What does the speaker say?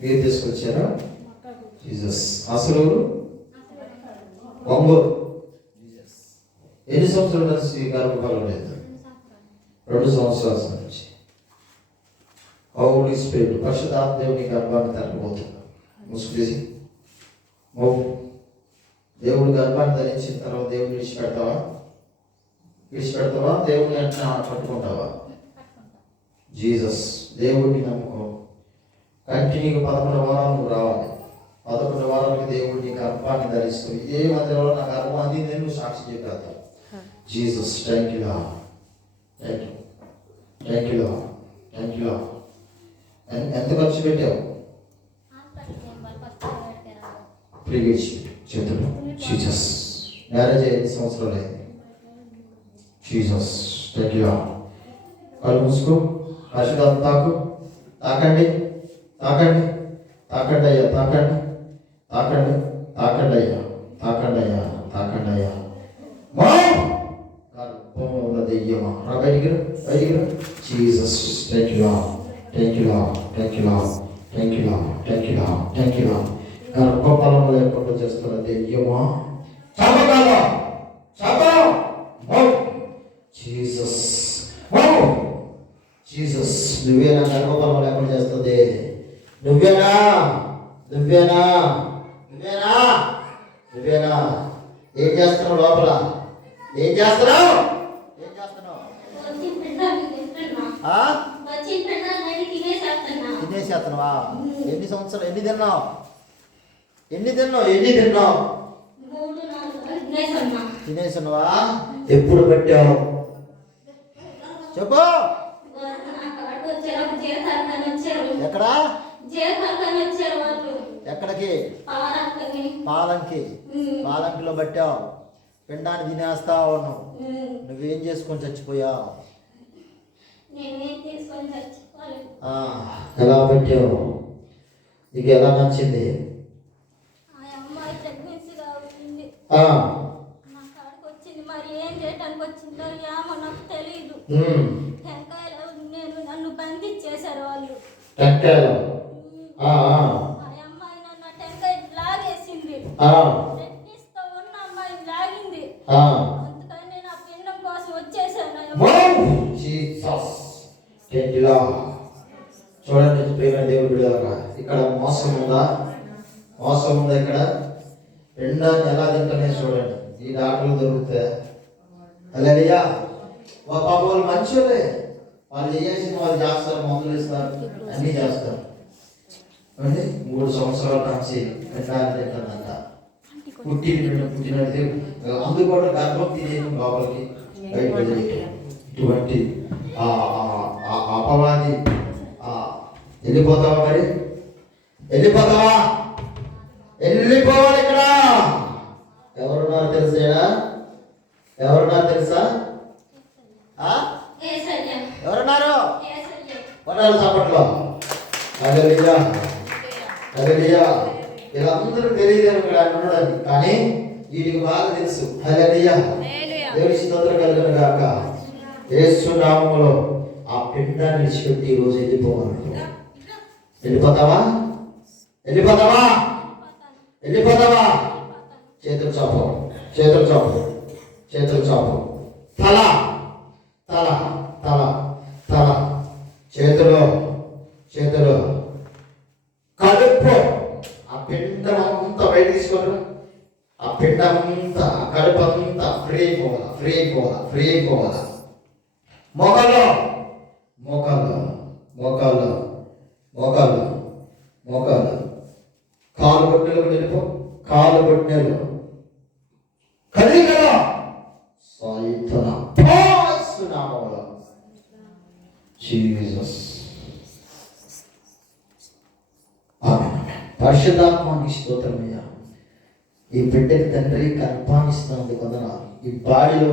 మీరు తీసుకొచ్చారా? జీసస్. అసలు ఒంగోలు ఎన్ని సంవత్సరాల నుంచి గర్భఫలం లేదు? 2 సంవత్సరాల నుంచి. హోలీ స్పిరిట్ పరిశుద్ధాత్మ దేవుని గర్భాన్ని తరలిపోతుంది. ముసుగులేసి దేవుడు గర్భాన్ని ధరించిన తర్వాత దేవుడిని విడిచిపెడతావా? దేవుడిని అట్లా పట్టుకుంటావా? జీసస్. దేవుడిని నమ్ముకో. కంటిన్యూగా 11 వారాలు నువ్వు రావాలి. 11 వారాలకి దేవుడిని గర్భాన్ని ధరిస్తుంది. ఇదే మధ్యలో నా గర్భం అది నేను సాక్షి చెప్పేస్తా. Jesus. Thank you lord. Thank you lord. ఎంత ఖర్చు పెట్టావు? ప్రీవియస్ చేతులు. జీసస్. మ్యారేజ్ ఎన్ని సంవత్సరాలు అయింది? జీసస్. Thank you lord. కళ్ళు మూసుకో. పరిశుద్ధాత్మ తాకండి అయ్యా. తాకండి అయ్యా. గర్భంలో ఉన్న దెయ్యమా రా బయటికి. జీసస్. Thank you lord. గర్భఫలం లేకుండా చేస్తున్న దెయ్యమా జీసస్. నువ్వేనా గర్భఫలం లేకుండా చేస్తుంది? నువ్వేనా? ఏం చేస్తున్నావు లోపల? ఏం చేస్తున్నావు? తినేసేస్తున్నావా? ఎన్ని సంవత్సరాలు? ఎన్ని తిన్నావు? తినేసినవా? ఎప్పుడు పెట్టావు చెప్పు. ఎక్కడా? ఎక్కడికి? పాలంకిలో పట్టావు. పిండాన్ని తినేస్తావు. నువ్వేం చేసుకొని చచ్చిపోయావు? ఎలా పెట్టావు? నీకు ఎలా నచ్చింది? నన్ను బంధించేశారు వాళ్ళు. లాగేసింది. ఉన్న అమ్మాయిని లాగింది. అందుకని నా పిండం కోసం వచ్చేసాను. చూడండి ప్రేమ దేవుడు బిడ్డలారా, ఇక్కడ మోసం ఉందా? ఇక్కడ పిండాన్ని ఎలా తింటనే చూడండి. ఈ డాక్టర్లు దొరుకుతాయి. హల్లెలూయా. పాప వాళ్ళు మంచోళ్ళే. వాళ్ళు చేసిన వాళ్ళు చేస్తారు, మందులు ఇస్తారు, అన్నీ చేస్తారు. 3 సంవత్సరాల నుంచి పిండాన్ని తింటానంట. పుట్టినట్టు అందుకోవడం గర్భం తినేయడం లోపలికి బయట. ఇటువంటి అపవాది వెళ్ళిపోతావా? మరి వెళ్ళిపోవాలి. ఇక్కడ ఎవరున్నారు తెలుసా? ఎవరున్నారు? చప్పట్లో. వీళ్ళందరూ తెలియదు ఇక్కడ ఉండడానికి, కానీ వీడికి బాగా తెలుసు. హల్లెలూయా. దేవుని స్తోత్రం కలుగును గాక. యేసు నామములో ఆ పిండాన్ని విడిచిపెట్టి ఈ రోజు వెళ్ళిపోతావా? చేతులు చాపు. తల చేతులు కడుపు. ఆ పిండం అంతా బయట తీసుకోరు. ఆ పిండం అంతా, కడుపు అంతా ఫ్రీ అయిపోవాలా. మోకాళ్ళు కాలు బొట్టెలు వెళ్ళిపో. కాలు బొట్టెలు కలిగల సాయితన నామములో జీసస్. పరిశుద్ధాత్మానికి స్తోత్రమయ్యా. ఈ బిడ్డకి తండ్రి కర్పాన్నిస్తున్నందుకు వందనాలు. ఈ బాడీలో